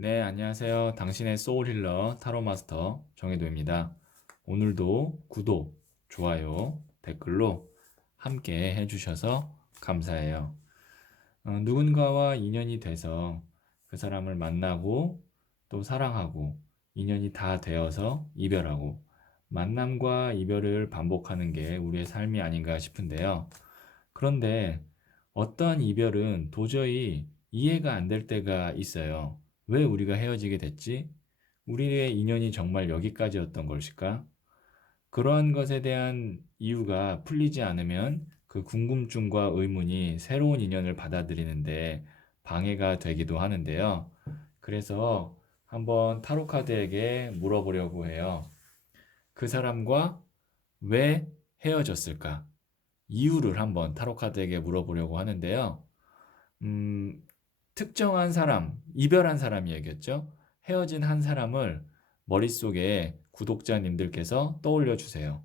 네, 안녕하세요. 당신의 소울 힐러 타로 마스터 정혜도입니다. 오늘도 구독, 좋아요, 댓글로 함께 해주셔서 감사해요. 누군가와 인연이 돼서 그 사람을 만나고 또 사랑하고 인연이 다 되어서 이별하고 만남과 이별을 반복하는 게 우리의 삶이 아닌가 싶은데요. 그런데 어떠한 이별은 도저히 이해가 안 될 때가 있어요. 왜 우리가 헤어지게 됐지? 우리의 인연이 정말 여기까지였던 것일까? 그러한 것에 대한 이유가 풀리지 않으면 그 궁금증과 의문이 새로운 인연을 받아들이는데 방해가 되기도 하는데요. 그래서 한번 타로 카드에게 물어보려고 해요. 그 사람과 왜 헤어졌을까? 이유를 한번 타로 카드에게 물어보려고 하는데요. 음, 특정한 사람, 이별한 사람이겠죠? 헤어진 한 사람을 머릿속에 구독자님들께서 떠올려 주세요.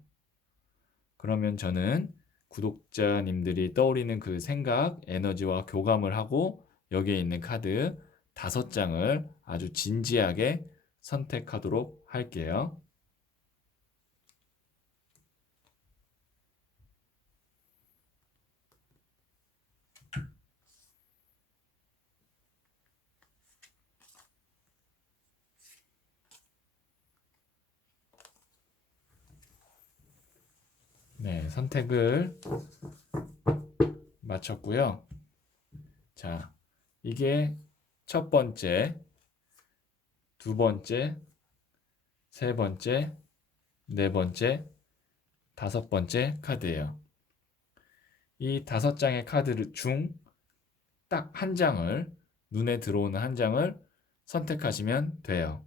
그러면 저는 구독자님들이 떠올리는 그 생각, 에너지와 교감을 하고 여기에 있는 카드 5장을 아주 진지하게 선택하도록 할게요. 네, 선택을 마쳤고요. 자, 이게 첫 번째, 두 번째, 세 번째, 네 번째, 5번째 카드예요. 이 5장의 카드 중 딱 한 장을, 눈에 들어오는 한 장을 선택하시면 돼요.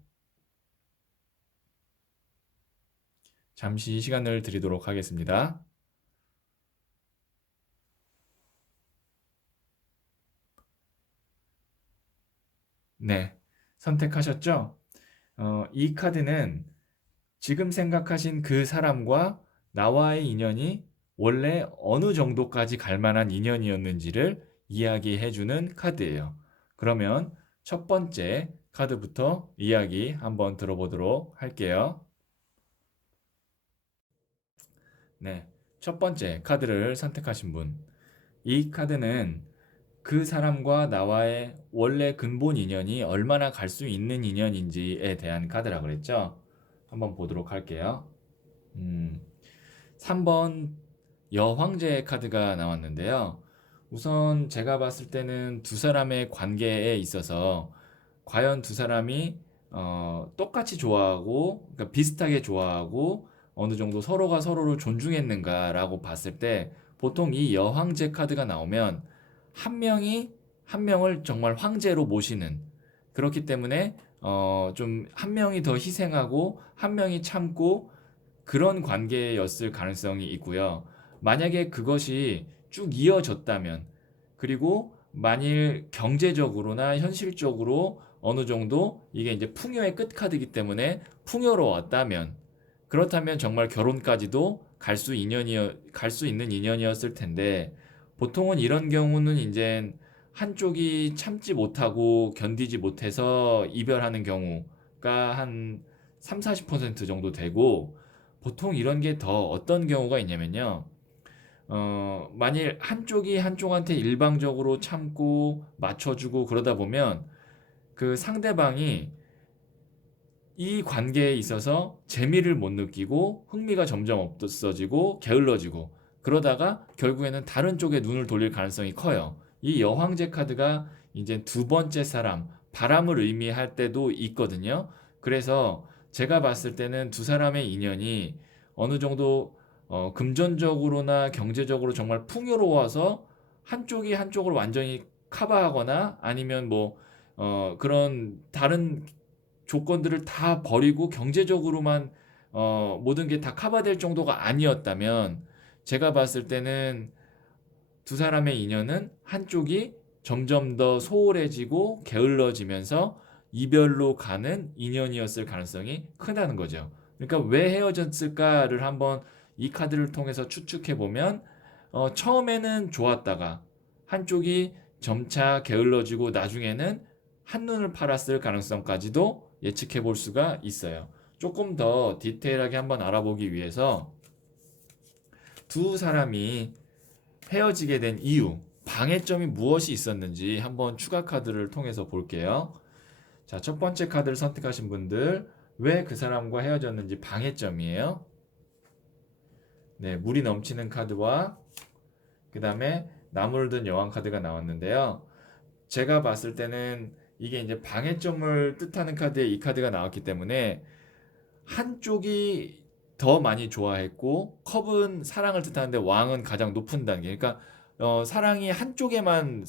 잠시 시간을 드리도록 하겠습니다. 네, 선택하셨죠? 이 카드는 지금 생각하신 그 사람과 나와의 인연이 원래 어느 정도까지 갈 만한 인연이었는지를 이야기해주는 카드예요. 그러면 첫 번째 카드부터 이야기 한번 들어보도록 할게요. 네, 첫 번째 카드를 선택하신 분. 이 카드는 그 사람과 나와의 원래 근본 인연이 얼마나 갈 수 있는 인연인지에 대한 카드라 그랬죠? 한번 보도록 할게요. 음, 3번 여황제 카드가 나왔는데요. 우선 제가 봤을 때는 두 사람의 관계에 있어서 과연 두 사람이 똑같이 좋아하고 그러니까 비슷하게 좋아하고 어느 정도 서로가 서로를 존중했는가라고 봤을 때 보통 이 여황제 카드가 나오면 한 명이 한 명을 정말 황제로 모시는 그렇기 때문에 좀 한 명이 더 희생하고 한 명이 참고 그런 관계였을 가능성이 있고요. 만약에 그것이 쭉 이어졌다면, 그리고 만일 경제적으로나 현실적으로 어느 정도 이게 이제 풍요의 끝카드이기 때문에 풍요로웠다면, 그렇다면 정말 결혼까지도 갈 수 있는 인연이었을 텐데, 보통은 이런 경우는 이제 한쪽이 참지 못하고 견디지 못해서 이별하는 경우가 한 3, 40% 정도 되고, 보통 이런 게 더 어떤 경우가 있냐면요. 만일 한쪽이 한쪽한테 일방적으로 참고 맞춰주고 그러다 보면 그 상대방이 이 관계에 있어서 재미를 못 느끼고 흥미가 점점 없어지고 게을러지고 그러다가 결국에는 다른 쪽에 눈을 돌릴 가능성이 커요. 이 여황제 카드가 이제 두 번째 사람, 바람을 의미할 때도 있거든요. 그래서 제가 봤을 때는 두 사람의 인연이 어느 정도 금전적으로나 경제적으로 정말 풍요로워서 한쪽이 한쪽을 완전히 커버하거나 아니면 뭐 그런 다른 조건들을 다 버리고 경제적으로만 모든 게 다 커버될 정도가 아니었다면 제가 봤을 때는 두 사람의 인연은 한쪽이 점점 더 소홀해지고 게을러지면서 이별로 가는 인연이었을 가능성이 크다는 거죠. 그러니까 왜 헤어졌을까를 한번 이 카드를 통해서 추측해 보면 처음에는 좋았다가 한쪽이 점차 게을러지고 나중에는 한눈을 팔았을 가능성까지도 예측해 볼 수가 있어요. 조금 더 디테일하게 한번 알아보기 위해서 두 사람이 헤어지게 된 이유, 방해점이 무엇이 있었는지 한번 추가 카드를 통해서 볼게요. 자, 첫 번째 카드를 선택하신 분들, 왜 그 사람과 헤어졌는지 방해점이에요. 네, 물이 넘치는 카드와 그 다음에 나무를 든 여왕 카드가 나왔는데요. 제가 봤을 때는 이게 이제 방해점을 뜻하는 카드에 이 카드가 나왔기 때문에 한쪽이 더 많이 좋아했고 컵은 사랑을 뜻하는데 왕은 가장 높은 단계. 그러니까 사랑이 한쪽에만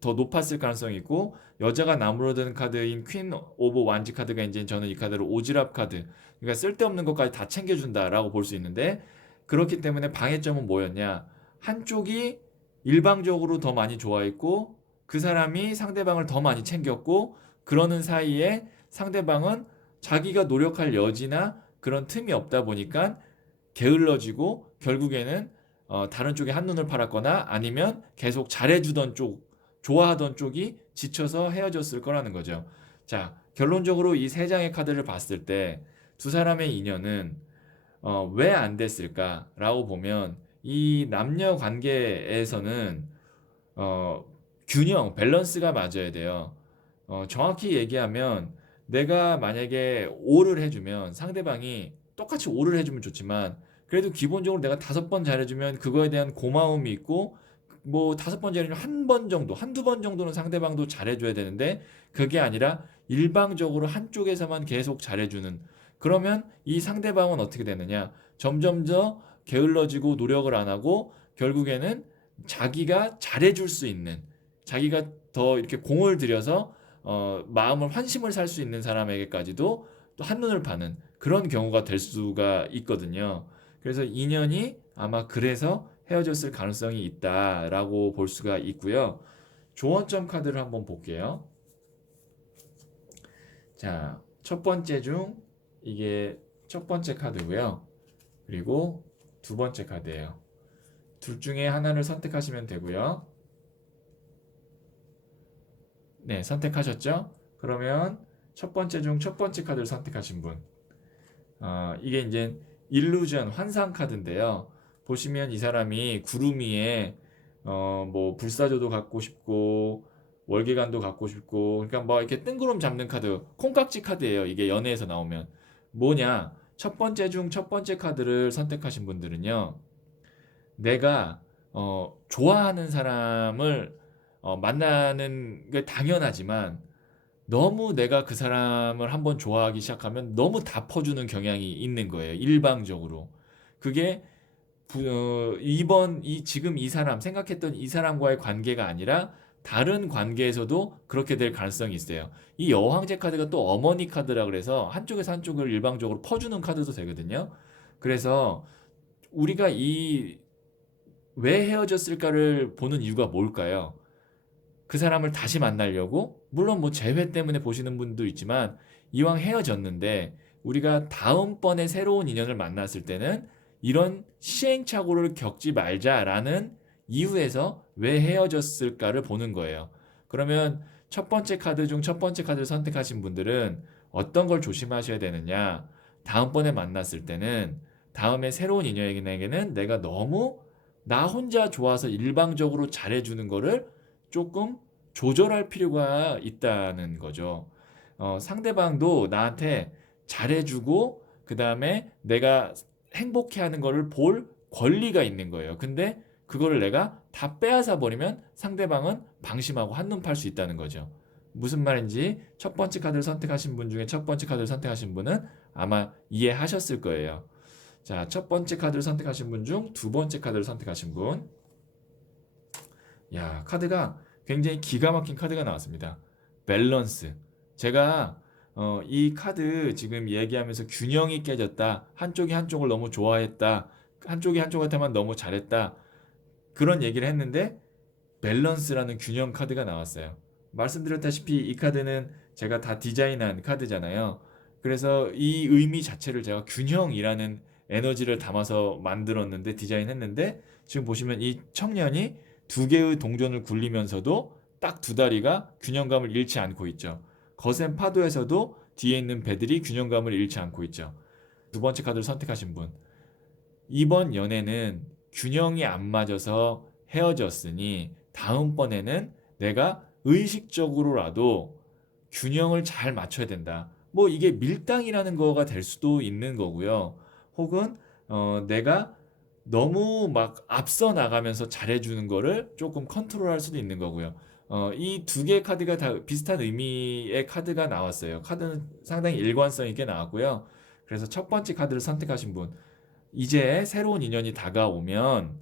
더 높았을 가능성이 있고 여자가 나무로 든 카드인 퀸 오브 완지 카드가 이제 저는 이 카드를 오지랖 카드. 그러니까 쓸데없는 것까지 다 챙겨준다라고 볼 수 있는데 그렇기 때문에 방해점은 뭐였냐? 한쪽이 일방적으로 더 많이 좋아했고 그 사람이 상대방을 더 많이 챙겼고 그러는 사이에 상대방은 자기가 노력할 여지나 그런 틈이 없다 보니까 게을러지고 결국에는 다른 쪽에 한눈을 팔았거나 아니면 계속 잘해주던 쪽, 좋아하던 쪽이 지쳐서 헤어졌을 거라는 거죠. 자, 결론적으로 이 세 장의 카드를 봤을 때 두 사람의 인연은 왜 안 됐을까라고 보면 이 남녀 관계에서는 균형, 밸런스가 맞아야 돼요. 정확히 얘기하면 내가 만약에 O를 해주면 상대방이 똑같이 O를 해주면 좋지만 그래도 기본적으로 내가 5번 잘해주면 그거에 대한 고마움이 있고 뭐 5번 잘해주면 한 번 정도, 한두 번 정도는 상대방도 잘해줘야 되는데 그게 아니라 일방적으로 한쪽에서만 계속 잘해주는 그러면 이 상대방은 어떻게 되느냐? 점점 더 게을러지고 노력을 안 하고 결국에는 자기가 잘해줄 수 있는 자기가 더 이렇게 공을 들여서 마음을 환심을 살 수 있는 사람에게까지도 또 한눈을 파는 그런 경우가 될 수가 있거든요. 그래서 인연이 아마 그래서 헤어졌을 가능성이 있다라고 볼 수가 있고요. 조언점 카드를 한번 볼게요. 자, 첫 번째 중 이게 첫 번째 카드고요. 그리고 두 번째 카드예요. 둘 중에 하나를 선택하시면 되고요. 네, 선택하셨죠? 그러면 첫 번째 중 첫 번째 카드를 선택하신 분. 이게 이제 일루전 환상 카드인데요. 보시면 이 사람이 구름 위에 뭐 불사조도 갖고 싶고 월계관도 갖고 싶고 그러니까 뭐 이렇게 뜬구름 잡는 카드, 콩깍지 카드예요. 이게 연애에서 나오면 뭐냐? 첫 번째 중 첫 번째 카드를 선택하신 분들은요. 내가 좋아하는 사람을 만나는 게 당연하지만 너무 내가 그 사람을 한번 좋아하기 시작하면 너무 다 퍼주는 경향이 있는 거예요. 일방적으로. 그게 이번 지금 이 사람 생각했던 이 사람과의 관계가 아니라 다른 관계에서도 그렇게 될 가능성이 있어요. 이 여왕제 카드가 또 어머니 카드라 그래서 한쪽에서 한쪽을 일방적으로 퍼주는 카드도 되거든요. 그래서 우리가 이 왜 헤어졌을까를 보는 이유가 뭘까요? 그 사람을 다시 만나려고? 물론 뭐 재회 때문에 보시는 분도 있지만 이왕 헤어졌는데 우리가 다음번에 새로운 인연을 만났을 때는 이런 시행착오를 겪지 말자라는 이유에서 왜 헤어졌을까를 보는 거예요. 그러면 첫 번째 카드 중 첫 번째 카드를 선택하신 분들은 어떤 걸 조심하셔야 되느냐? 다음번에 만났을 때는 다음에 새로운 인연에게는 내가 너무 나 혼자 좋아서 일방적으로 잘해주는 거를 조금 조절할 필요가 있다는 거죠. 상대방도 나한테 잘해주고 그 다음에 내가 행복해하는 거를 볼 권리가 있는 거예요. 근데 그거를 내가 다 빼앗아 버리면 상대방은 방심하고 한눈 팔 수 있다는 거죠. 무슨 말인지 첫 번째 카드를 선택하신 분 중에 첫 번째 카드를 선택하신 분은 아마 이해하셨을 거예요. 자, 첫 번째 카드를 선택하신 분 중 두 번째 카드를 선택하신 분. 야, 카드가 굉장히 기가 막힌 카드가 나왔습니다. 밸런스. 제가 이 카드 지금 얘기하면서 균형이 깨졌다. 한쪽이 한쪽을 너무 좋아했다. 한쪽이 한쪽한테만 너무 잘했다. 그런 얘기를 했는데 밸런스라는 균형 카드가 나왔어요. 말씀드렸다시피 이 카드는 제가 다 디자인한 카드잖아요. 그래서 이 의미 자체를 제가 균형이라는 에너지를 담아서 만들었는데 디자인했는데 지금 보시면 이 청년이 두 개의 동전을 굴리면서도 딱 두 다리가 균형감을 잃지 않고 있죠. 거센 파도에서도 뒤에 있는 배들이 균형감을 잃지 않고 있죠. 두 번째 카드를 선택하신 분. 이번 연애는 균형이 안 맞아서 헤어졌으니 다음번에는 내가 의식적으로라도 균형을 잘 맞춰야 된다. 뭐 이게 밀당이라는 거가 될 수도 있는 거고요. 혹은 내가 너무 막 앞서 나가면서 잘해주는 거를 조금 컨트롤할 수도 있는 거고요. 이 두 개의 카드가 다 비슷한 의미의 카드가 나왔어요. 카드는 상당히 일관성 있게 나왔고요. 그래서 첫 번째 카드를 선택하신 분, 이제 새로운 인연이 다가오면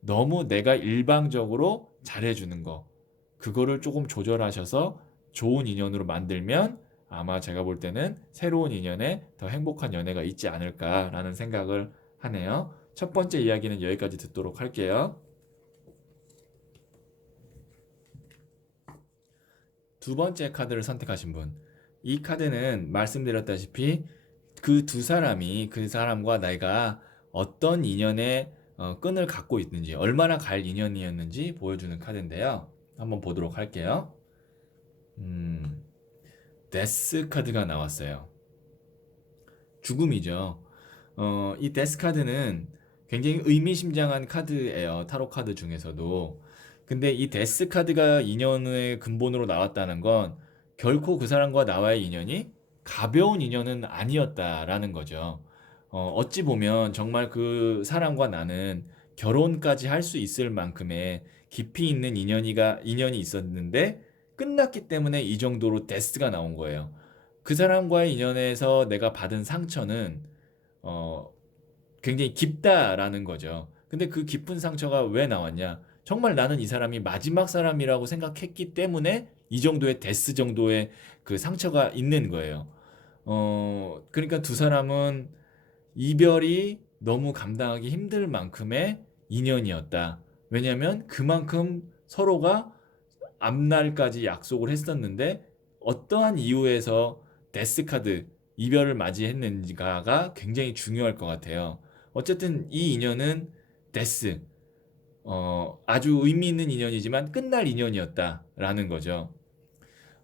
너무 내가 일방적으로 잘해주는 거, 그거를 조금 조절하셔서 좋은 인연으로 만들면 아마 제가 볼 때는 새로운 인연에 더 행복한 연애가 있지 않을까라는 생각을 하네요. 첫 번째 이야기는 여기까지 듣도록 할게요. 두 번째 카드를 선택하신 분. 이 카드는 말씀드렸다시피 그 두 사람이 그 사람과 내가 어떤 인연의 끈을 갖고 있는지, 얼마나 갈 인연이었는지 보여주는 카드인데요. 한번 보도록 할게요. 데스 카드가 나왔어요. 죽음이죠. 이 데스 카드는 굉장히 의미심장한 카드예요. 타로 카드 중에서도. 근데 이 데스 카드가 인연의 근본으로 나왔다는 건 결코 그 사람과 나와의 인연이 가벼운 인연은 아니었다라는 거죠. 어찌 보면 정말 그 사람과 나는 결혼까지 할 수 있을 만큼의 깊이 있는 인연이 있었는데 끝났기 때문에 이 정도로 데스가 나온 거예요. 그 사람과의 인연에서 내가 받은 상처는 어, 굉장히 깊다라는 거죠. 근데 그 깊은 상처가 왜 나왔냐? 정말 나는 이 사람이 마지막 사람이라고 생각했기 때문에 이 정도의 데스 정도의 그 상처가 있는 거예요. 그러니까 두 사람은 이별이 너무 감당하기 힘들 만큼의 인연이었다. 왜냐하면 그만큼 서로가 앞날까지 약속을 했었는데 어떠한 이유에서 데스카드 이별을 맞이했는지가 굉장히 중요할 것 같아요. 어쨌든 이 인연은 데스 아주 의미 있는 인연이지만 끝날 인연이었다라는 거죠.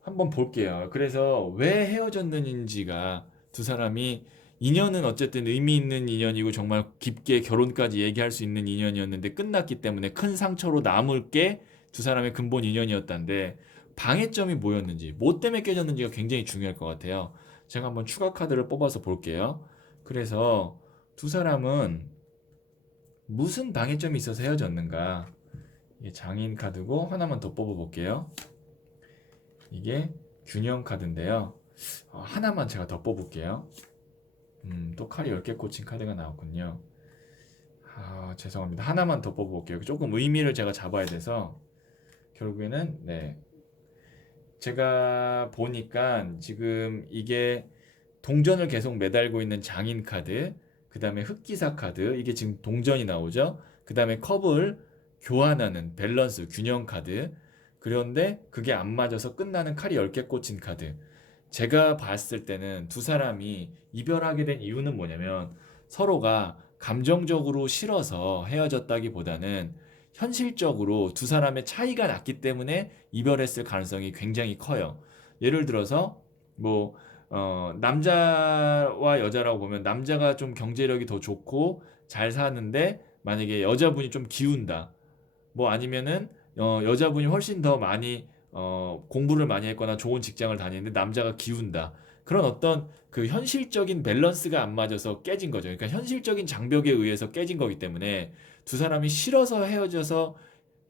한번 볼게요. 그래서 왜 헤어졌는지가 두 사람이 인연은 어쨌든 의미 있는 인연이고 정말 깊게 결혼까지 얘기할 수 있는 인연이었는데 끝났기 때문에 큰 상처로 남을 게 두 사람의 근본 인연이었다는데 방해점이 뭐였는지, 뭐 때문에 깨졌는지가 굉장히 중요할 것 같아요. 제가 한번 추가 카드를 뽑아서 볼게요. 그래서 두 사람은 무슨 방해점이 있어서 헤어졌는가? 이게 장인 카드고 하나만 더 뽑아볼게요. 이게 균형 카드인데요. 하나만 제가 더 뽑을게요. 또 칼이 10개 꽂힌 카드가 나왔군요. 죄송합니다. 하나만 더 뽑아볼게요. 조금 의미를 제가 잡아야 돼서 결국에는 네. 제가 보니까 지금 이게 동전을 계속 매달고 있는 장인 카드, 그 다음에 흑기사 카드, 이게 지금 동전이 나오죠. 그 다음에 컵을 교환하는 밸런스, 균형 카드. 그런데 그게 안 맞아서 끝나는 칼이 10개 꽂힌 카드. 제가 봤을 때는 두 사람이 이별하게 된 이유는 뭐냐면 서로가 감정적으로 싫어서 헤어졌다기보다는 현실적으로 두 사람의 차이가 났기 때문에 이별했을 가능성이 굉장히 커요. 예를 들어서 뭐 남자와 여자라고 보면 남자가 좀 경제력이 더 좋고 잘 사는데 만약에 여자분이 좀 기운다. 뭐 아니면은 여자분이 훨씬 더 많이 공부를 많이 했거나 좋은 직장을 다니는데 남자가 기운다. 그런 어떤 그 현실적인 밸런스가 안 맞아서 깨진 거죠. 그러니까 현실적인 장벽에 의해서 깨진 거기 때문에 두 사람이 싫어서 헤어져서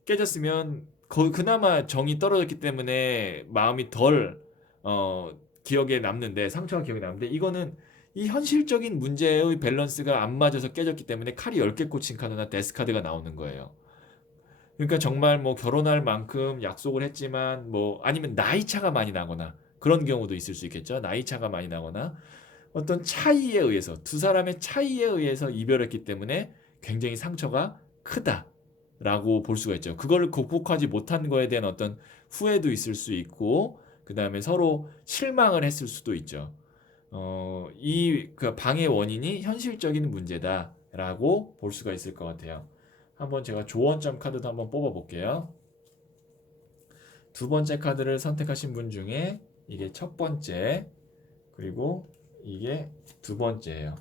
깨졌으면 그나마 정이 떨어졌기 때문에 마음이 덜 기억에 남는데 상처가 기억에 남는데 이거는 이 현실적인 문제의 밸런스가 안 맞아서 깨졌기 때문에 칼이 10개 꽂힌 카드나 데스 카드가 나오는 거예요. 그러니까 정말 뭐 결혼할 만큼 약속을 했지만 뭐 아니면 나이 차가 많이 나거나 그런 경우도 있을 수 있겠죠. 나이 차가 많이 나거나 어떤 차이에 의해서 두 사람의 차이에 의해서 이별했기 때문에 굉장히 상처가 크다라고 볼 수가 있죠. 그거를 극복하지 못한 거에 대한 어떤 후회도 있을 수 있고 그다음에 서로 실망을 했을 수도 있죠. 이 그 방해 원인이 현실적인 문제다라고 볼 수가 있을 것 같아요. 한번 제가 조언점 카드도 한번 뽑아 볼게요. 두 번째 카드를 선택하신 분 중에 이게 첫 번째, 그리고 이게 두 번째예요.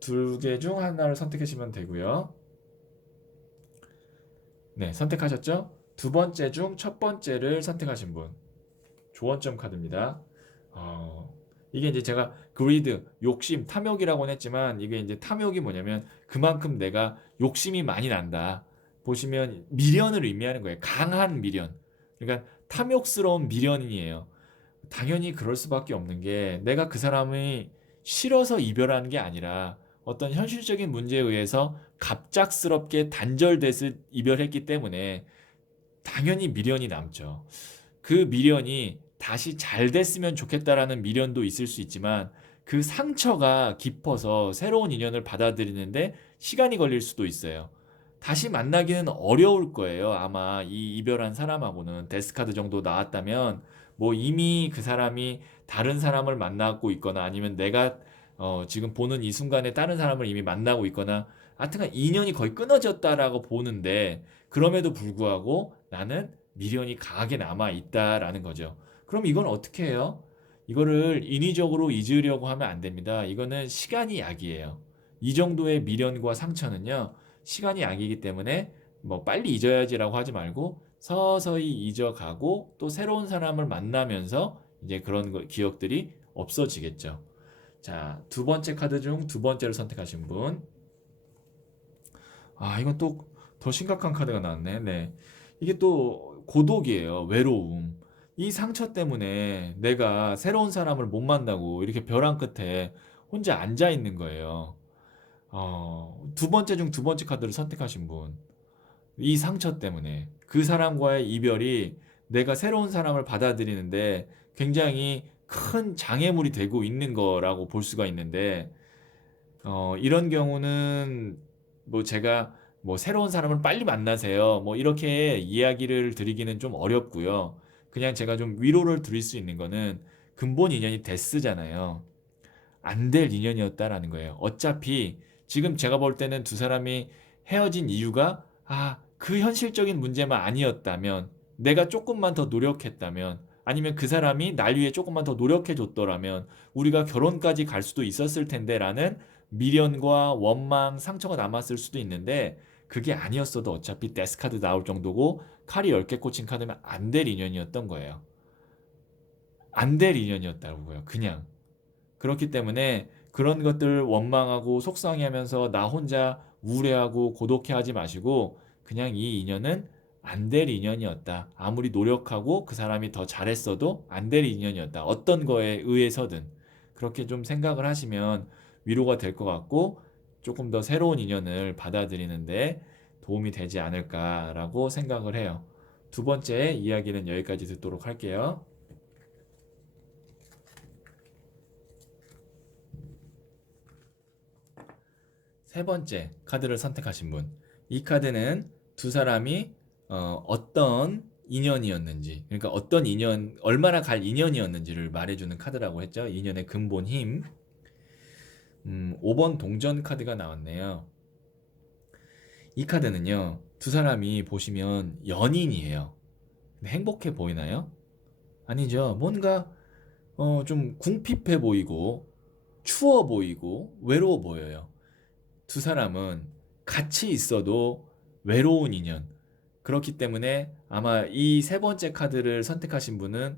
두 개 중 하나를 선택하시면 되고요. 네, 선택하셨죠? 두 번째 중 첫 번째를 선택하신 분. 조언점 카드입니다. 이게 이제 제가 그리드, 욕심, 탐욕이라고는 했지만 이게 이제 탐욕이 뭐냐면 그만큼 내가 욕심이 많이 난다. 보시면 미련을 의미하는 거예요. 강한 미련. 그러니까 탐욕스러운 미련이에요. 당연히 그럴 수밖에 없는 게 내가 그 사람이 싫어서 이별하는 게 아니라 어떤 현실적인 문제에 의해서 갑작스럽게 단절돼서 이별했기 때문에 당연히 미련이 남죠. 그 미련이 다시 잘 됐으면 좋겠다라는 미련도 있을 수 있지만 그 상처가 깊어서 새로운 인연을 받아들이는데 시간이 걸릴 수도 있어요. 다시 만나기는 어려울 거예요. 아마 이 이별한 사람하고는 데스카드 정도 나왔다면 뭐 이미 그 사람이 다른 사람을 만나고 있거나 아니면 내가 지금 보는 이 순간에 다른 사람을 이미 만나고 있거나 하여튼간 인연이 거의 끊어졌다라고 보는데 그럼에도 불구하고 나는 미련이 강하게 남아 있다라는 거죠. 그럼 이건 어떻게 해요? 이거를 인위적으로 잊으려고 하면 안 됩니다. 이거는 시간이 약이에요. 이 정도의 미련과 상처는요, 시간이 약이기 때문에 뭐 빨리 잊어야지라고 하지 말고 서서히 잊어가고 또 새로운 사람을 만나면서 이제 그런 기억들이 없어지겠죠. 자, 두 번째 카드 중 두 번째를 선택하신 분. 이건 또 더 심각한 카드가 나왔네. 네. 이게 또 고독이에요. 외로움. 이 상처 때문에 내가 새로운 사람을 못 만나고 이렇게 벼랑 끝에 혼자 앉아 있는 거예요. 두 번째 중 두 번째 카드를 선택하신 분. 이 상처 때문에 그 사람과의 이별이 내가 새로운 사람을 받아들이는데 굉장히 큰 장애물이 되고 있는 거라고 볼 수가 있는데, 이런 경우는 뭐 제가 뭐 새로운 사람을 빨리 만나세요. 뭐 이렇게 이야기를 드리기는 좀 어렵고요. 그냥 제가 좀 위로를 드릴 수 있는 거는 근본 인연이 데스잖아요. 안 될 인연이었다라는 거예요. 어차피 지금 제가 볼 때는 두 사람이 헤어진 이유가 그 현실적인 문제만 아니었다면 내가 조금만 더 노력했다면 아니면 그 사람이 날 위해 조금만 더 노력해 줬더라면 우리가 결혼까지 갈 수도 있었을 텐데라는 미련과 원망, 상처가 남았을 수도 있는데 그게 아니었어도 어차피 데스카드 나올 정도고 칼이 10개 꽂힌 카드면 안 될 인연이었던 거예요. 안 될 인연이었다고요. 그냥. 그렇기 때문에 그런 것들 원망하고 속상해하면서 나 혼자 우울해하고 고독해하지 마시고 그냥 이 인연은 안 될 인연이었다. 아무리 노력하고 그 사람이 더 잘했어도 안 될 인연이었다. 어떤 거에 의해서든 그렇게 좀 생각을 하시면 위로가 될 것 같고 조금 더 새로운 인연을 받아들이는데 도움이 되지 않을까라고 생각을 해요. 두 번째 이야기는 여기까지 듣도록 할게요. 세 번째 카드를 선택하신 분. 이 카드는 두 사람이 어떤 인연이었는지, 그러니까 어떤 인연, 얼마나 갈 인연이었는지를 말해주는 카드라고 했죠. 인연의 근본 힘. 5번 동전 카드가 나왔네요. 이 카드는요, 두 사람이 보시면 연인이에요. 근데 행복해 보이나요? 아니죠. 뭔가 좀 궁핍해 보이고, 추워 보이고, 외로워 보여요. 두 사람은 같이 있어도 외로운 인연. 그렇기 때문에 아마 이 세 번째 카드를 선택하신 분은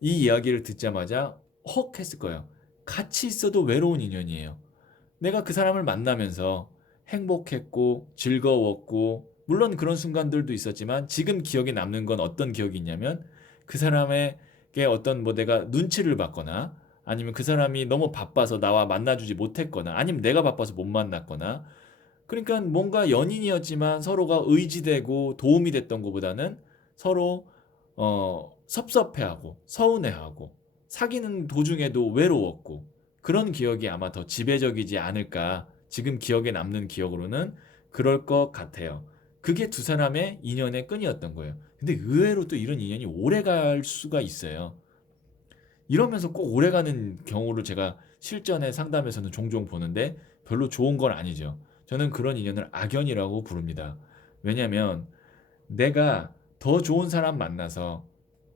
이 이야기를 듣자마자 헉 했을 거예요. 같이 있어도 외로운 인연이에요. 내가 그 사람을 만나면서 행복했고 즐거웠고 물론 그런 순간들도 있었지만 지금 기억에 남는 건 어떤 기억이 있냐면 그 사람에게 어떤 뭐 내가 눈치를 받거나 아니면 그 사람이 너무 바빠서 나와 만나주지 못했거나 아니면 내가 바빠서 못 만났거나 그러니까 뭔가 연인이었지만 서로가 의지되고 도움이 됐던 것보다는 서로 섭섭해하고 서운해하고 사귀는 도중에도 외로웠고 그런 기억이 아마 더 지배적이지 않을까. 지금 기억에 남는 기억으로는 그럴 것 같아요. 그게 두 사람의 인연의 끈이었던 거예요. 근데 의외로 또 이런 인연이 오래 갈 수가 있어요. 이러면서 꼭 오래 가는 경우를 제가 실전의 상담에서는 종종 보는데 별로 좋은 건 아니죠. 저는 그런 인연을 악연이라고 부릅니다. 왜냐면 내가 더 좋은 사람 만나서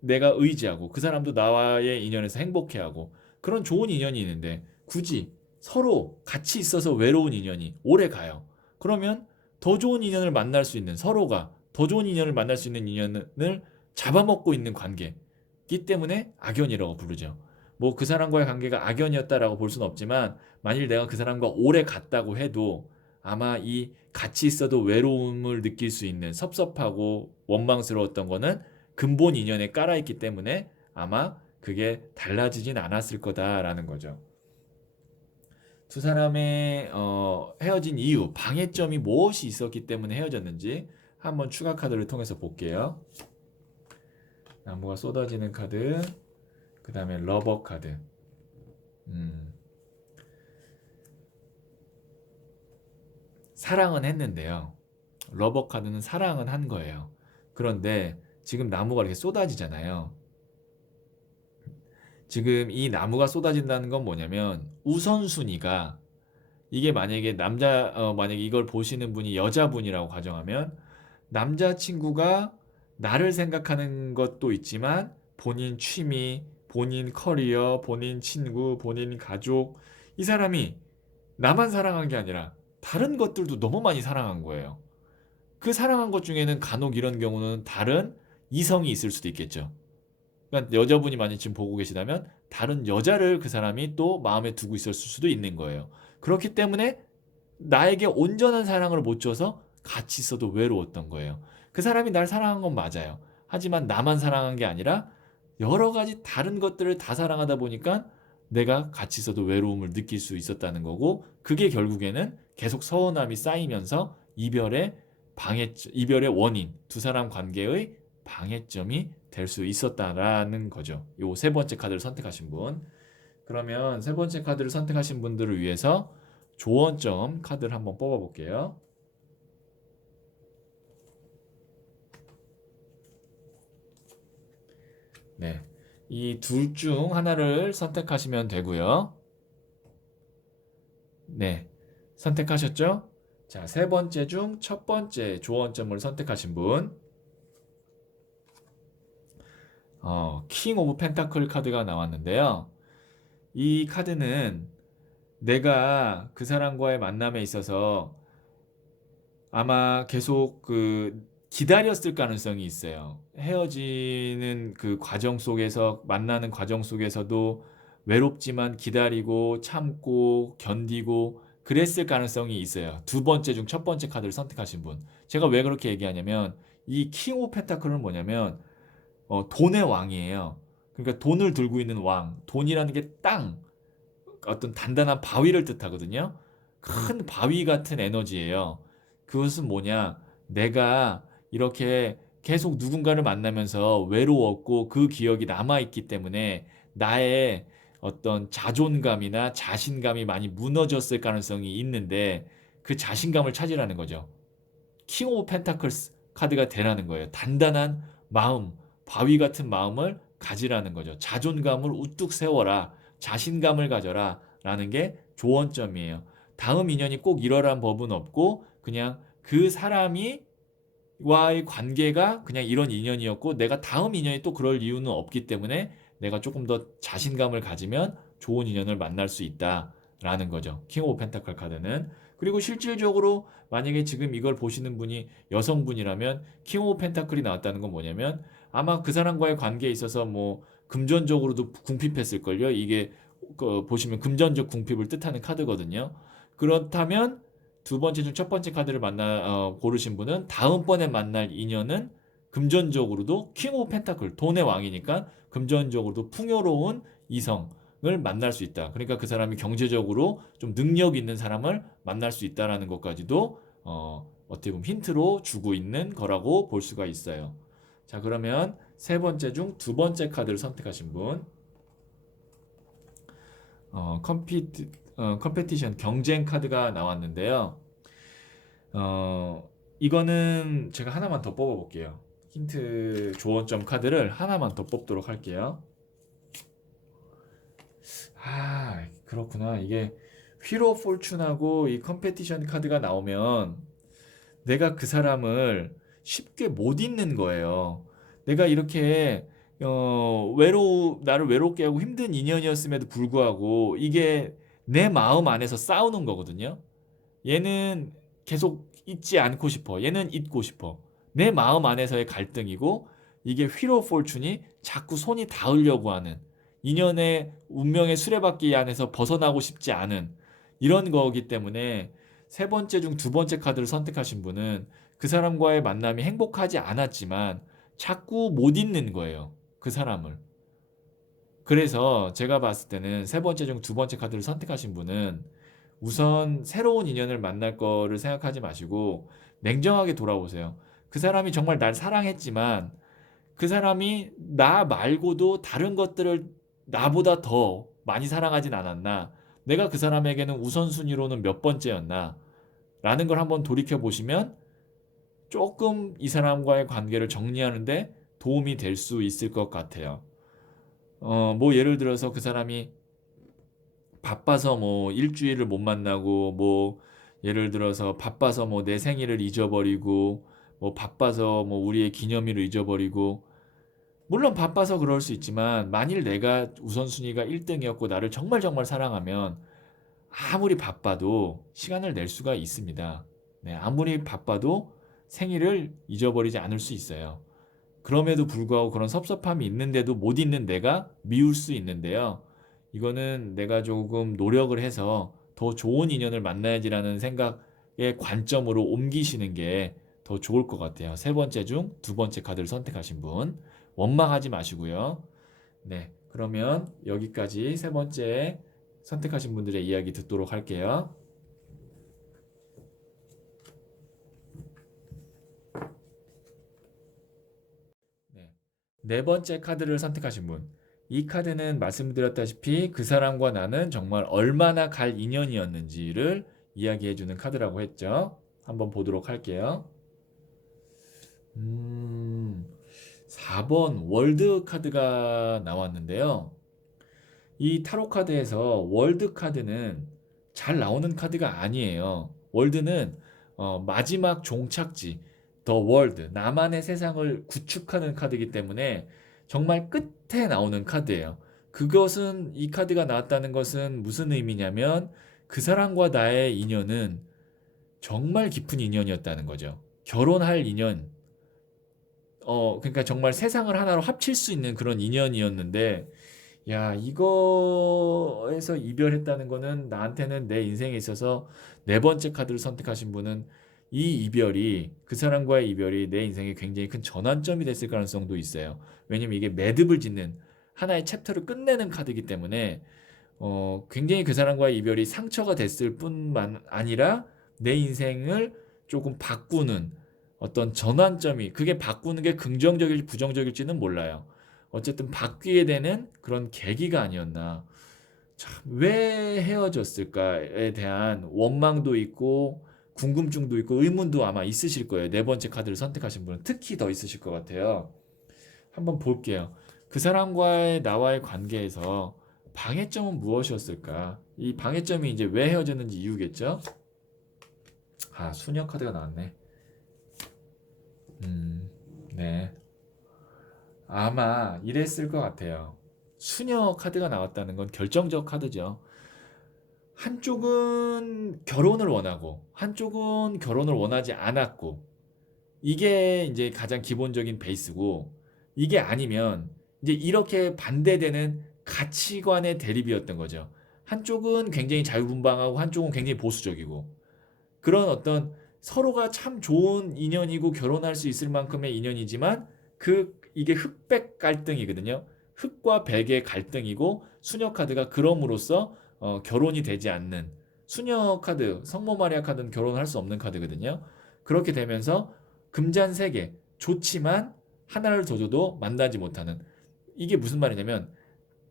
내가 의지하고 그 사람도 나와의 인연에서 행복해하고 그런 좋은 인연이 있는데 굳이 서로 같이 있어서 외로운 인연이 오래 가요. 그러면 더 좋은 인연을 만날 수 있는 서로가 더 좋은 인연을 만날 수 있는 인연을 잡아먹고 있는 관계이기 때문에 악연이라고 부르죠. 뭐 그 사람과의 관계가 악연이었다라고 볼 수는 없지만 만일 내가 그 사람과 오래 갔다고 해도 아마 이 같이 있어도 외로움을 느낄 수 있는 섭섭하고 원망스러웠던 거는 근본 인연에 깔아있기 때문에 아마 그게 달라지진 않았을 거다라는 거죠. 두 사람의 헤어진 이유, 방해점이 무엇이 있었기 때문에 헤어졌는지 한번 추가 카드를 통해서 볼게요. 나무가 쏟아지는 카드, 그 다음에 러버 카드. 사랑은 했는데요. 러버 카드는 사랑은 한 거예요. 그런데 지금 나무가 이렇게 쏟아지잖아요. 지금 이 나무가 쏟아진다는 건 뭐냐면 우선순위가 이게 만약에 만약에 이걸 보시는 분이 여자분이라고 가정하면 남자친구가 나를 생각하는 것도 있지만 본인 취미, 본인 커리어, 본인 친구, 본인 가족 이 사람이 나만 사랑한 게 아니라 다른 것들도 너무 많이 사랑한 거예요. 그 사랑한 것 중에는 간혹 이런 경우는 다른 이성이 있을 수도 있겠죠. 그러니까 여자분이 만약 지금 보고 계시다면 다른 여자를 그 사람이 또 마음에 두고 있었을 수도 있는 거예요. 그렇기 때문에 나에게 온전한 사랑을 못 줘서 같이 있어도 외로웠던 거예요. 그 사람이 날 사랑한 건 맞아요. 하지만 나만 사랑한 게 아니라 여러 가지 다른 것들을 다 사랑하다 보니까 내가 같이 있어도 외로움을 느낄 수 있었다는 거고 그게 결국에는 계속 서운함이 쌓이면서 이별의 원인, 두 사람 관계의 방해점이 될 수 있었다라는 거죠. 요 세 번째 카드를 선택하신 분. 그러면 세 번째 카드를 선택하신 분들을 위해서 조언점 카드를 한번 뽑아볼게요. 네. 이 둘 중 하나를 선택하시면 되고요. 네. 선택하셨죠? 자, 세 번째 중 첫 번째 조언점을 선택하신 분. 킹 오브 펜타클 카드가 나왔는데요. 이 카드는 내가 그 사람과의 만남에 있어서 아마 계속 기다렸을 가능성이 있어요. 헤어지는 그 과정 속에서, 만나는 과정 속에서도 외롭지만 기다리고 참고 견디고 그랬을 가능성이 있어요. 두 번째 중 첫 번째 카드를 선택하신 분. 제가 왜 그렇게 얘기하냐면 이 킹 오브 펜타클은 뭐냐면 돈의 왕이에요. 그러니까 돈을 들고 있는 왕. 돈이라는 게 땅, 어떤 단단한 바위를 뜻하거든요. 큰 바위 같은 에너지예요. 그것은 뭐냐? 내가 이렇게 계속 누군가를 만나면서 외로웠고 그 기억이 남아있기 때문에 나의 어떤 자존감이나 자신감이 많이 무너졌을 가능성이 있는데 그 자신감을 찾으라는 거죠. 킹 오브 펜타클스 카드가 되라는 거예요. 단단한 마음, 바위 같은 마음을 가지라는 거죠. 자존감을 우뚝 세워라. 자신감을 가져라. 라는 게 조언점이에요. 다음 인연이 꼭 이러란 법은 없고 그냥 그 사람이 와의 관계가 그냥 이런 인연이었고 내가 다음 인연이 또 그럴 이유는 없기 때문에 내가 조금 더 자신감을 가지면 좋은 인연을 만날 수 있다라는 거죠. 킹 오브 펜타클 카드는. 그리고 실질적으로 만약에 지금 이걸 보시는 분이 여성분이라면 킹 오브 펜타클이 나왔다는 건 뭐냐면 아마 그 사람과의 관계에 있어서 뭐 금전적으로도 궁핍했을걸요. 이게 보시면 금전적 궁핍을 뜻하는 카드거든요. 그렇다면 두 번째 중 첫 번째 카드를 고르신 분은 다음번에 만날 인연은 금전적으로도 킹 오브 펜타클, 돈의 왕이니까 금전적으로도 풍요로운 이성을 만날 수 있다. 그러니까 그 사람이 경제적으로 좀 능력 있는 사람을 만날 수 있다라는 것까지도 어떻게 보면 힌트로 주고 있는 거라고 볼 수가 있어요. 자, 그러면 세 번째 중 두 번째 카드를 선택하신 분, 컴페티션 경쟁 카드가 나왔는데요. 이거는 제가 하나만 더 뽑아볼게요. 힌트 조언점 카드를 하나만 더 뽑도록 할게요. 아, 그렇구나. 이게 휘로 포춘하고 이 컴페티션 카드가 나오면 내가 그 사람을 쉽게 못 잊는 거예요. 내가 이렇게 나를 외롭게 하고 힘든 인연이었음에도 불구하고 이게 내 마음 안에서 싸우는 거거든요. 얘는 계속 잊지 않고 싶어. 얘는 잊고 싶어. 내 마음 안에서의 갈등이고 이게 휠 오브 포춘이 자꾸 손이 닿으려고 하는 인연의 운명의 수레바퀴 안에서 벗어나고 싶지 않은 이런 거기 때문에 세 번째 중 두 번째 카드를 선택하신 분은 그 사람과의 만남이 행복하지 않았지만 자꾸 못 잊는 거예요. 그 사람을. 그래서 제가 봤을 때는 세 번째 중 두 번째 카드를 선택하신 분은 우선 새로운 인연을 만날 거를 생각하지 마시고 냉정하게 돌아보세요. 그 사람이 정말 날 사랑했지만 그 사람이 나 말고도 다른 것들을 나보다 더 많이 사랑하진 않았나? 내가 그 사람에게는 우선순위로는 몇 번째였나? 라는 걸 한번 돌이켜 보시면 조금 이 사람과의 관계를 정리하는데 도움이 될 수 있을 것 같아요. 뭐 예를 들어서 그 사람이 바빠서 뭐 일주일을 못 만나고 뭐 예를 들어서 바빠서 뭐 내 생일을 잊어버리고 뭐 바빠서 뭐 우리의 기념일을 잊어버리고 물론 바빠서 그럴 수 있지만 만일 내가 우선순위가 1등이었고 나를 정말 정말 사랑하면 아무리 바빠도 시간을 낼 수가 있습니다. 네, 아무리 바빠도 생일을 잊어버리지 않을 수 있어요. 그럼에도 불구하고 그런 섭섭함이 있는데도 못 잊는 내가 미울 수 있는데요. 이거는 내가 조금 노력을 해서 더 좋은 인연을 만나야지라는 생각의 관점으로 옮기시는 게 더 좋을 것 같아요. 세 번째 중 두 번째 카드를 선택하신 분. 원망하지 마시고요. 네, 그러면 여기까지 세 번째 선택하신 분들의 이야기 듣도록 할게요. 네. 네 번째 카드를 선택하신 분. 이 카드는 말씀드렸다시피 그 사람과 나는 정말 얼마나 갈 인연이었는지를 이야기해주는 카드라고 했죠. 한번 보도록 할게요. 4번 월드 카드가 나왔는데요. 이 타로 카드에서 월드 카드는 잘 나오는 카드가 아니에요. 월드는 마지막 종착지, 더 월드, 나만의 세상을 구축하는 카드이기 때문에 정말 끝에 나오는 카드예요. 그것은 이 카드가 나왔다는 것은 무슨 의미냐면 그 사람과 나의 인연은 정말 깊은 인연이었다는 거죠. 결혼할 인연, 그러니까 정말 세상을 하나로 합칠 수 있는 그런 인연이었는데 야, 이거에서 이별했다는 거는 나한테는 내 인생에 있어서 네 번째 카드를 선택하신 분은 이 이별이 그 사람과의 이별이 내 인생에 굉장히 큰 전환점이 됐을 가능성도 있어요. 왜냐면 이게 매듭을 짓는 하나의 챕터를 끝내는 카드이기 때문에 굉장히 그 사람과의 이별이 상처가 됐을 뿐만 아니라 내 인생을 조금 바꾸는 어떤 전환점이 그게 바꾸는 게 긍정적일지 부정적일지는 몰라요. 어쨌든 바뀌게 되는 그런 계기가 아니었나. 참, 왜 헤어졌을까에 대한 원망도 있고 궁금증도 있고 의문도 아마 있으실 거예요. 네 번째 카드를 선택하신 분은 특히 더 있으실 것 같아요. 한번 볼게요. 그 사람과의 나와의 관계에서 방해점은 무엇이었을까? 이 방해점이 이제 왜 헤어졌는지 이유겠죠? 아, 수녀 카드가 나왔네. 네. 아마 이랬을 것 같아요. 수녀 카드가 나왔다는 건 결정적 카드죠. 한쪽은 결혼을 원하고, 한쪽은 결혼을 원하지 않았고, 이게 이제 가장 기본적인 베이스고, 이게 아니면 이제 이렇게 반대되는 가치관의 대립이었던 거죠. 한쪽은 굉장히 자유분방하고, 한쪽은 굉장히 보수적이고, 그런 어떤 서로가 참 좋은 인연이고 결혼할 수 있을 만큼의 인연이지만 이게 흑백 갈등이거든요. 흑과 백의 갈등이고 수녀 카드가 그럼으로써 결혼이 되지 않는 수녀 카드, 성모 마리아 카드는 결혼할 수 없는 카드거든요. 그렇게 되면서 금잔세계 좋지만 하나를 더 줘도 만나지 못하는 이게 무슨 말이냐면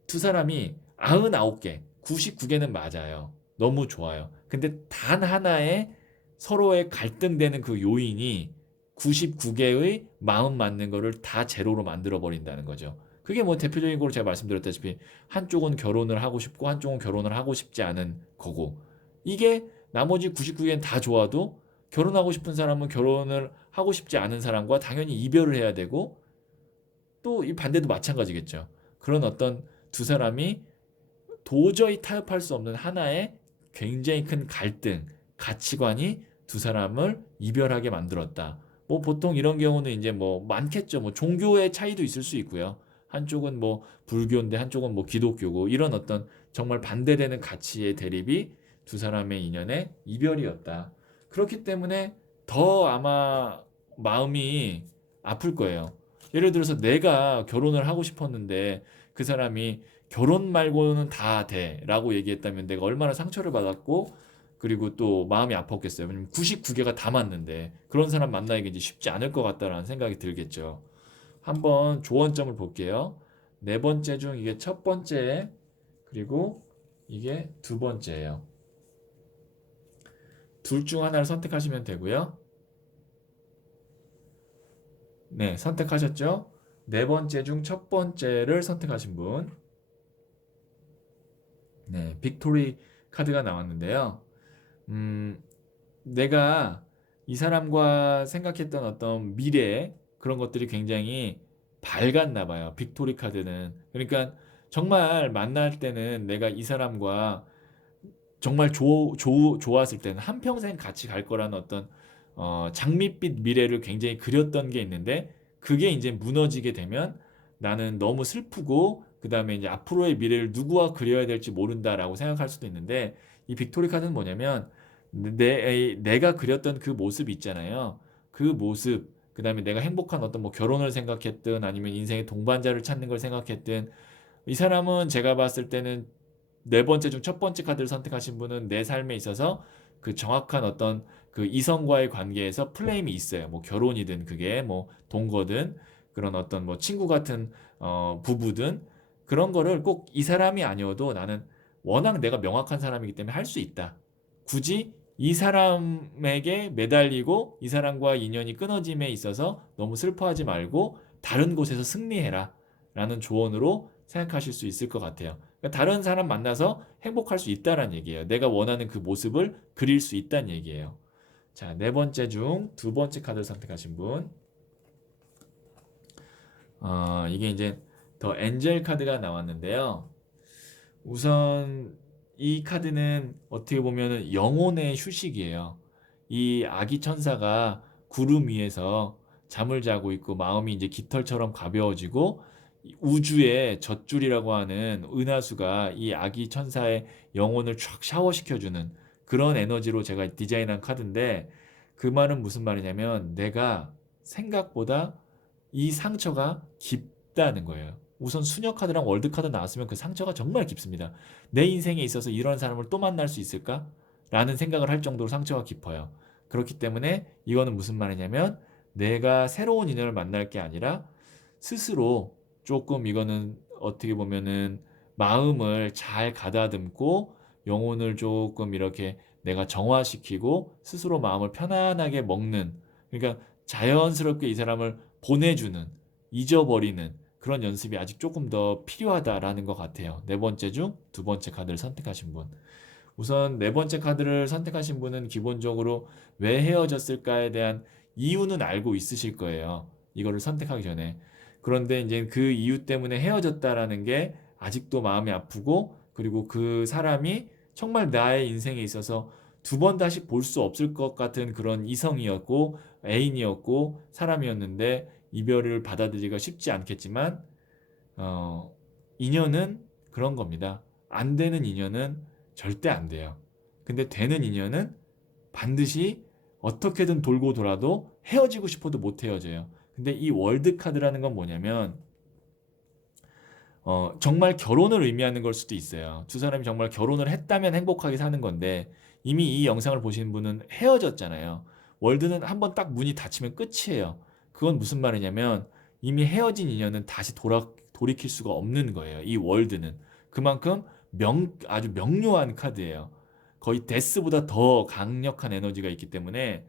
두 사람이 99개, 99개는 맞아요. 너무 좋아요. 근데 단 하나의 서로의 갈등되는 그 요인이 99개의 마음 맞는 거를 다 제로로 만들어 버린다는 거죠. 그게 뭐 대표적인 걸로 제가 말씀드렸다시피 한쪽은 결혼을 하고 싶고 한쪽은 결혼을 하고 싶지 않은 거고 이게 나머지 99개는 다 좋아도 결혼하고 싶은 사람은 결혼을 하고 싶지 않은 사람과 당연히 이별을 해야 되고, 또 이 반대도 마찬가지겠죠. 그런 어떤 두 사람이 도저히 타협할 수 없는 하나의 굉장히 큰 갈등, 가치관이 두 사람을 이별하게 만들었다. 뭐 보통 이런 경우는 이제 뭐 많겠죠. 뭐 종교의 차이도 있을 수 있고요. 한쪽은 뭐 불교인데 한쪽은 뭐 기독교고, 이런 어떤 정말 반대되는 가치의 대립이 두 사람의 인연의 이별이었다. 그렇기 때문에 더 아마 마음이 아플 거예요. 예를 들어서 내가 결혼을 하고 싶었는데 그 사람이 결혼 말고는 다 돼라고 얘기했다면 내가 얼마나 상처를 받았고, 그리고 또 마음이 아팠겠어요. 왜냐면 99개가 다 맞는데 그런 사람 만나기 이제 쉽지 않을 것 같다라는 생각이 들겠죠. 한번 조언점을 볼게요. 네 번째 중 이게 첫 번째, 그리고 이게 두 번째예요. 둘 중 하나를 선택하시면 되고요. 네, 선택하셨죠? 네 번째 중 첫 번째를 선택하신 분. 네, 빅토리 카드가 나왔는데요. 음, 내가 이 사람과 생각했던 어떤 미래, 그런 것들이 굉장히 밝았나 봐요. 빅토리 카드는. 그러니까 정말 만날 때는 내가 이 사람과 정말 좋았을 때는 한평생 같이 갈 거라는 어떤 장밋빛 미래를 굉장히 그렸던 게 있는데, 그게 이제 무너지게 되면 나는 너무 슬프고 그다음에 이제 앞으로의 미래를 누구와 그려야 될지 모른다라고 생각할 수도 있는데, 이 빅토리 카드는 뭐냐면 내가 그렸던 그 모습 있잖아요. 그 모습, 그다음에 내가 행복한 어떤 뭐 결혼을 생각했든 아니면 인생의 동반자를 찾는 걸 생각했든, 이 사람은 제가 봤을 때는 네 번째 중 첫 번째 카드를 선택하신 분은 내 삶에 있어서 그 정확한 어떤 그 이성과의 관계에서 플레임이 있어요. 뭐 결혼이든 그게 뭐 동거든 그런 어떤 뭐 친구 같은 부부든, 그런 거를 꼭 이 사람이 아니어도 나는 워낙 내가 명확한 사람이기 때문에 할 수 있다. 굳이 이 사람에게 매달리고 이 사람과 인연이 끊어짐에 있어서 너무 슬퍼하지 말고 다른 곳에서 승리해라 라는 조언으로 생각하실 수 있을 것 같아요. 그러니까 다른 사람 만나서 행복할 수 있다는 얘기예요. 내가 원하는 그 모습을 그릴 수 있다는 얘기예요. 자, 네 번째 중 두 번째 카드를 선택하신 분. 이게 이제 더 엔젤 카드가 나왔는데요. 우선 이 카드는 어떻게 보면 영혼의 휴식이에요. 이 아기 천사가 구름 위에서 잠을 자고 있고 마음이 이제 깃털처럼 가벼워지고, 우주의 젖줄이라고 하는 은하수가 이 아기 천사의 영혼을 쫙 샤워시켜주는 그런 에너지로 제가 디자인한 카드인데, 그 말은 무슨 말이냐면 내가 생각보다 이 상처가 깊다는 거예요. 우선 수녀 카드랑 월드 카드 나왔으면 그 상처가 정말 깊습니다. 내 인생에 있어서 이런 사람을 또 만날 수 있을까? 라는 생각을 할 정도로 상처가 깊어요. 그렇기 때문에 이거는 무슨 말이냐면 내가 새로운 인연을 만날 게 아니라 스스로 조금, 이거는 어떻게 보면은 마음을 잘 가다듬고 영혼을 조금 이렇게 내가 정화시키고 스스로 마음을 편안하게 먹는, 그러니까 자연스럽게 이 사람을 보내주는, 잊어버리는 그런 연습이 아직 조금 더 필요하다라는 것 같아요. 네 번째 중 두 번째 카드를 선택하신 분. 우선 네 번째 카드를 선택하신 분은 기본적으로 왜 헤어졌을까에 대한 이유는 알고 있으실 거예요. 이거를 선택하기 전에. 그런데 이제 그 이유 때문에 헤어졌다라는 게 아직도 마음이 아프고, 그리고 그 사람이 정말 나의 인생에 있어서 두 번 다시 볼 수 없을 것 같은 그런 이성이었고 애인이었고 사람이었는데, 이별을 받아들이기가 쉽지 않겠지만 어, 인연은 그런 겁니다. 안 되는 인연은 절대 안 돼요. 근데 되는 인연은 반드시 어떻게든 돌고 돌아도 헤어지고 싶어도 못 헤어져요. 근데 이 월드 카드라는 건 뭐냐면 정말 결혼을 의미하는 걸 수도 있어요. 두 사람이 정말 결혼을 했다면 행복하게 사는 건데, 이미 이 영상을 보시는 분은 헤어졌잖아요. 월드는 한번 딱 문이 닫히면 끝이에요. 그건 무슨 말이냐면 이미 헤어진 인연은 다시 돌이킬 수가 없는 거예요. 이 월드는. 그만큼 아주 명료한 카드예요. 거의 데스보다 더 강력한 에너지가 있기 때문에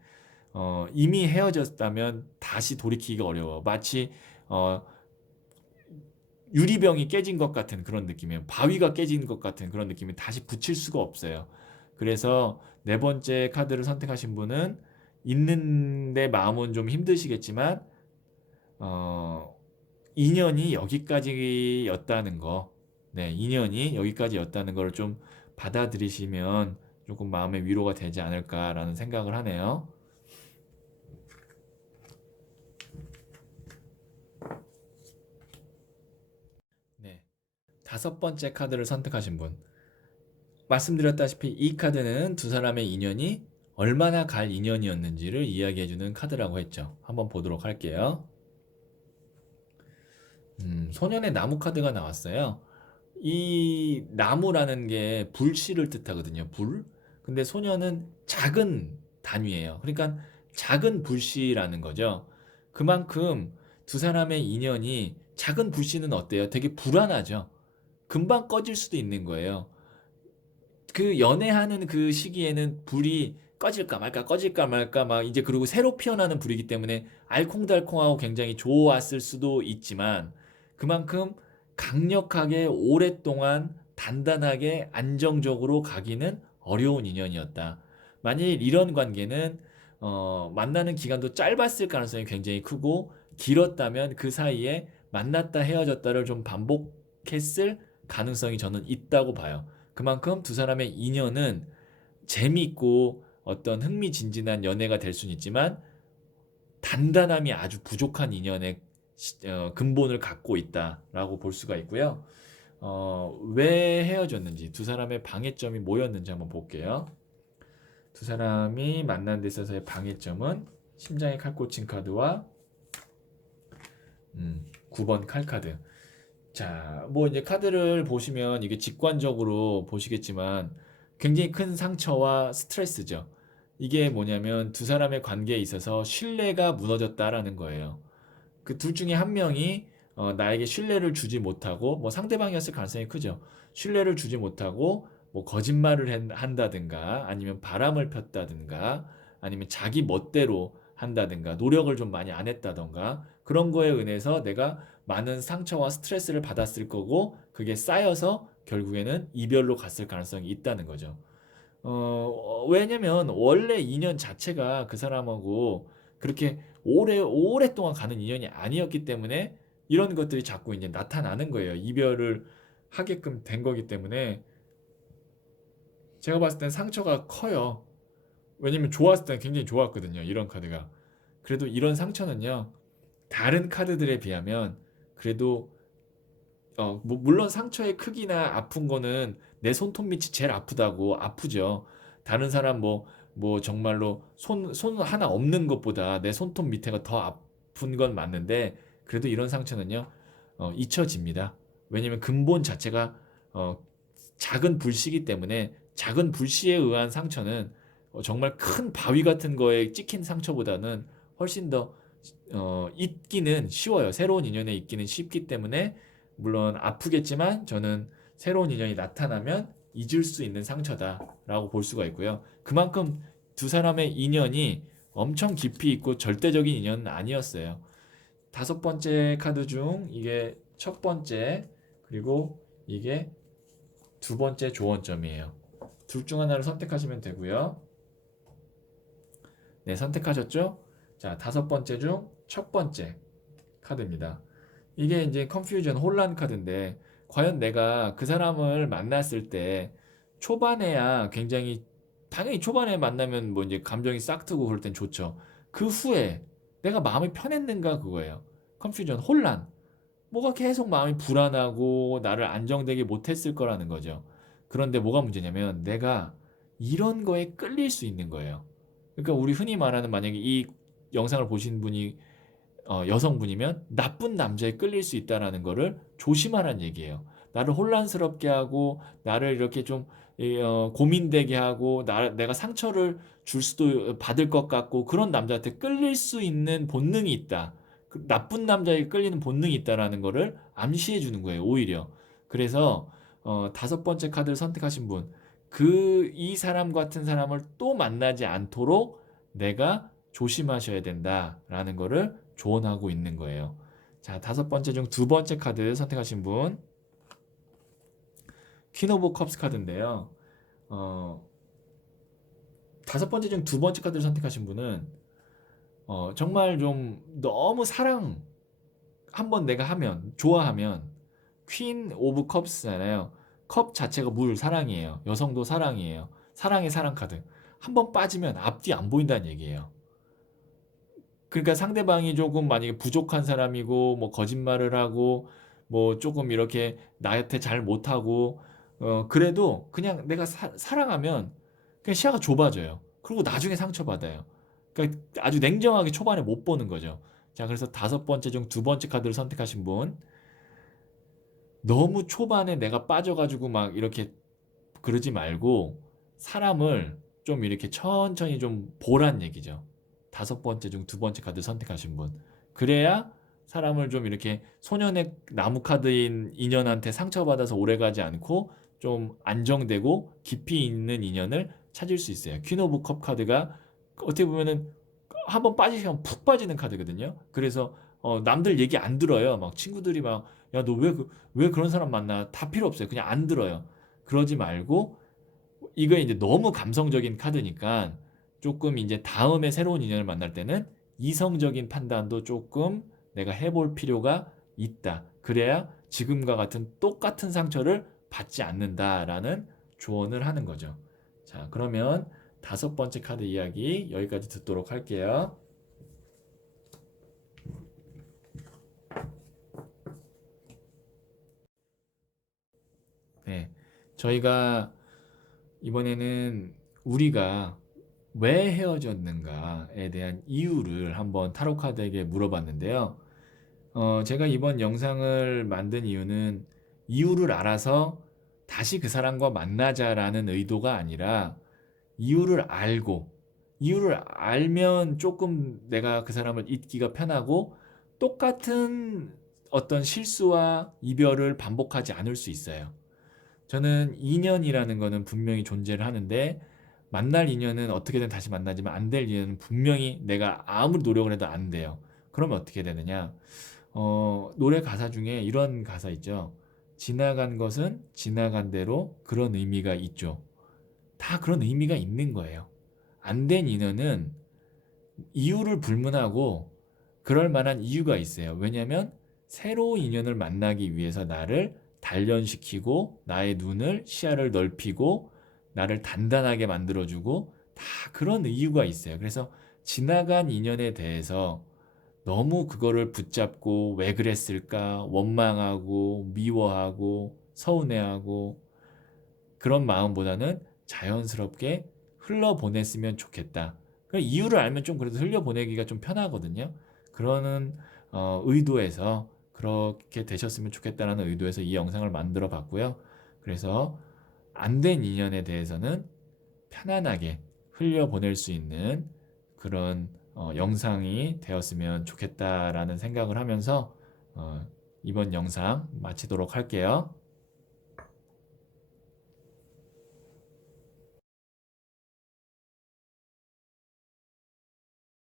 이미 헤어졌다면 다시 돌이키기가 어려워. 마치 어, 유리병이 깨진 것 같은 그런 느낌이에요. 바위가 깨진 것 같은 그런 느낌이 다시 붙일 수가 없어요. 그래서 네 번째 카드를 선택하신 분은 있는데 마음은 좀 힘드시겠지만 인연이 여기까지였다는 거, 네, 인연이 여기까지였다는 걸 좀 받아들이시면 조금 마음의 위로가 되지 않을까라는 생각을 하네요. 네, 다섯 번째 카드를 선택하신 분. 말씀드렸다시피 이 카드는 두 사람의 인연이 얼마나 갈 인연이었는지를 이야기해주는 카드라고 했죠. 한번 보도록 할게요. 소년의 나무 카드가 나왔어요. 이 나무라는 게 불씨를 뜻하거든요. 불. 근데 소년은 작은 단위예요. 그러니까 작은 불씨라는 거죠. 그만큼 두 사람의 인연이 작은 불씨는 어때요? 되게 불안하죠. 금방 꺼질 수도 있는 거예요. 그 연애하는 그 시기에는 불이 꺼질까 말까 꺼질까 말까 막 이제 그리고 새로 피어나는 불이기 때문에 알콩달콩하고 굉장히 좋았을 수도 있지만 그만큼 강력하게 오랫동안 단단하게 안정적으로 가기는 어려운 인연이었다. 만일 이런 관계는 만나는 기간도 짧았을 가능성이 굉장히 크고 길었다면 그 사이에 만났다 헤어졌다를 좀 반복했을 가능성이 저는 있다고 봐요. 그만큼 두 사람의 인연은 재미있고 어떤 흥미진진한 연애가 될 수는 있지만 단단함이 아주 부족한 인연의 근본을 갖고 있다라고 볼 수가 있고요. 왜 헤어졌는지, 두 사람의 방해점이 뭐였는지 한번 볼게요. 두 사람이 만난 데 있어서의 방해점은 심장에 칼 꽂힌 카드와 9번 칼 카드. 자, 뭐 이제 카드를 보시면 이게 직관적으로 보시겠지만 굉장히 큰 상처와 스트레스죠. 이게 뭐냐면 두 사람의 관계에 있어서 신뢰가 무너졌다라는 거예요. 그 둘 중에 한 명이 나에게 신뢰를 주지 못하고 뭐 상대방이었을 가능성이 크죠. 신뢰를 주지 못하고 뭐 거짓말을 한다든가 아니면 바람을 폈다든가 아니면 자기 멋대로 한다든가 노력을 좀 많이 안 했다든가 그런 거에 의해서 내가 많은 상처와 스트레스를 받았을 거고 그게 쌓여서 결국에는 이별로 갔을 가능성이 있다는 거죠. 왜냐면 원래 인연 자체가 그 사람하고 그렇게 오랫동안 가는 인연이 아니었기 때문에 이런 것들이 자꾸 이제 나타나는 거예요. 이별을 하게끔 된 거기 때문에 제가 봤을 땐 상처가 커요. 왜냐면 좋았을 땐 굉장히 좋았거든요. 이런 카드가. 그래도 이런 상처는요. 다른 카드들에 비하면 그래도 뭐 물론 상처의 크기나 아픈 거는 내 손톱 밑이 제일 아프다고 아프죠. 다른 사람 뭐 정말로 손 하나 없는 것보다 내 손톱 밑에가 더 아픈 건 맞는데 그래도 이런 상처는요, 잊혀집니다. 왜냐면 근본 자체가 어, 작은 불씨이기 때문에 작은 불씨에 의한 상처는 정말 큰 바위 같은 거에 찍힌 상처보다는 훨씬 더 잊기는 쉬워요. 새로운 인연에 잊기는 쉽기 때문에 물론 아프겠지만 저는 새로운 인연이 나타나면 잊을 수 있는 상처다라고 볼 수가 있고요. 그만큼 두 사람의 인연이 엄청 깊이 있고 절대적인 인연은 아니었어요. 다섯 번째 카드 중 이게 첫 번째 그리고 이게 두 번째 조언점이에요. 둘 중 하나를 선택하시면 되고요. 네, 선택하셨죠? 자, 다섯 번째 중 첫 번째 카드입니다. 이게 이제 컨퓨전 혼란 카드인데 과연 내가 그 사람을 만났을 때 초반에야 굉장히 당연히 초반에 만나면 뭐 이제 감정이 싹 트고 그럴 땐 좋죠. 그 후에 내가 마음이 편했는가 그거예요. 컨퓨전 혼란. 뭐가 계속 마음이 불안하고 나를 안정되게 못했을 거라는 거죠. 그런데 뭐가 문제냐면 내가 이런 거에 끌릴 수 있는 거예요. 그러니까 우리 흔히 말하는 만약에 이 영상을 보신 분이 여성분이면 나쁜 남자에 끌릴 수 있다라는 거를 조심하라는 얘기예요. 나를 혼란스럽게 하고 나를 이렇게 좀 고민되게 하고 내가 상처를 줄 수도 받을 것 같고 그런 남자한테 끌릴 수 있는 본능이 있다. 그 나쁜 남자에게 끌리는 본능이 있다라는 거를 암시해 주는 거예요. 오히려. 그래서 다섯 번째 카드를 선택하신 분, 이 사람 같은 사람을 또 만나지 않도록 내가 조심하셔야 된다라는 거를 조언하고 있는 거예요. 자, 다섯 번째 중 두 번째 카드 선택하신 분, 퀸 오브 컵스 카드인데요. 어, 다섯 번째 중 두 번째 카드를 선택하신 분은 정말 좀 너무 사랑 한번 내가 하면 좋아하면 퀸 오브 컵스잖아요. 컵 자체가 물 사랑이에요. 여성도 사랑이에요. 사랑의 사랑 카드. 한번 빠지면 앞뒤 안 보인다는 얘기예요. 그러니까 상대방이 조금 만약에 부족한 사람이고 뭐 거짓말을 하고 뭐 조금 이렇게 나한테 잘 못하고 그래도 그냥 내가 사랑하면 그냥 시야가 좁아져요. 그리고 나중에 상처받아요. 그러니까 아주 냉정하게 초반에 못 보는 거죠. 자, 그래서 다섯 번째 중 두 번째 카드를 선택하신 분, 너무 초반에 내가 빠져가지고 막 이렇게 그러지 말고 사람을 좀 이렇게 천천히 좀 보란 얘기죠. 다섯 번째 중 두 번째 카드 선택하신 분. 그래야 사람을 좀 이렇게 소년의 나무 카드인 인연한테 상처받아서 오래가지 않고 좀 안정되고 깊이 있는 인연을 찾을 수 있어요. 퀸 오브 컵 카드가 어떻게 보면은 한번 빠지시면 푹 빠지는 카드거든요. 그래서 남들 얘기 안 들어요. 막 친구들이 막 야 너 왜 그런 사람 만나? 다 필요 없어요. 그냥 안 들어요. 그러지 말고 이거 이제 너무 감성적인 카드니까 조금 이제 다음에 새로운 인연을 만날 때는 이성적인 판단도 조금 내가 해볼 필요가 있다. 그래야 지금과 같은 똑같은 상처를 받지 않는다라는 조언을 하는 거죠. 자, 그러면 다섯 번째 카드 이야기 여기까지 듣도록 할게요. 네. 저희가 이번에는 우리가 왜 헤어졌는가에 대한 이유를 한번 타로 카드에게 물어봤는데요. 제가 이번 영상을 만든 이유는 이유를 알아서 다시 그 사람과 만나자라는 의도가 아니라 이유를 알고, 이유를 알면 조금 내가 그 사람을 잊기가 편하고 똑같은 어떤 실수와 이별을 반복하지 않을 수 있어요. 저는 인연이라는 거는 분명히 존재를 하는데 만날 인연은 어떻게든 다시 만나지만 안 될 인연은 분명히 내가 아무리 노력을 해도 안 돼요. 그러면 어떻게 되느냐? 노래 가사 중에 이런 가사 있죠. 지나간 것은 지나간 대로 그런 의미가 있죠. 다 그런 의미가 있는 거예요. 안 된 인연은 이유를 불문하고 그럴 만한 이유가 있어요. 왜냐하면 새로운 인연을 만나기 위해서 나를 단련시키고 나의 눈을 시야를 넓히고 나를 단단하게 만들어주고 다 그런 이유가 있어요. 그래서 지나간 인연에 대해서 너무 그거를 붙잡고 왜 그랬을까 원망하고 미워하고 서운해하고 그런 마음보다는 자연스럽게 흘러보냈으면 좋겠다. 이유를 알면 좀 그래도 흘려보내기가 좀 편하거든요. 그러는 의도에서 그렇게 되셨으면 좋겠다라는 의도에서 이 영상을 만들어 봤고요. 그래서 안 된 인연에 대해서는 편안하게 흘려보낼 수 있는 그런 영상이 되었으면 좋겠다라는 생각을 하면서 이번 영상 마치도록 할게요.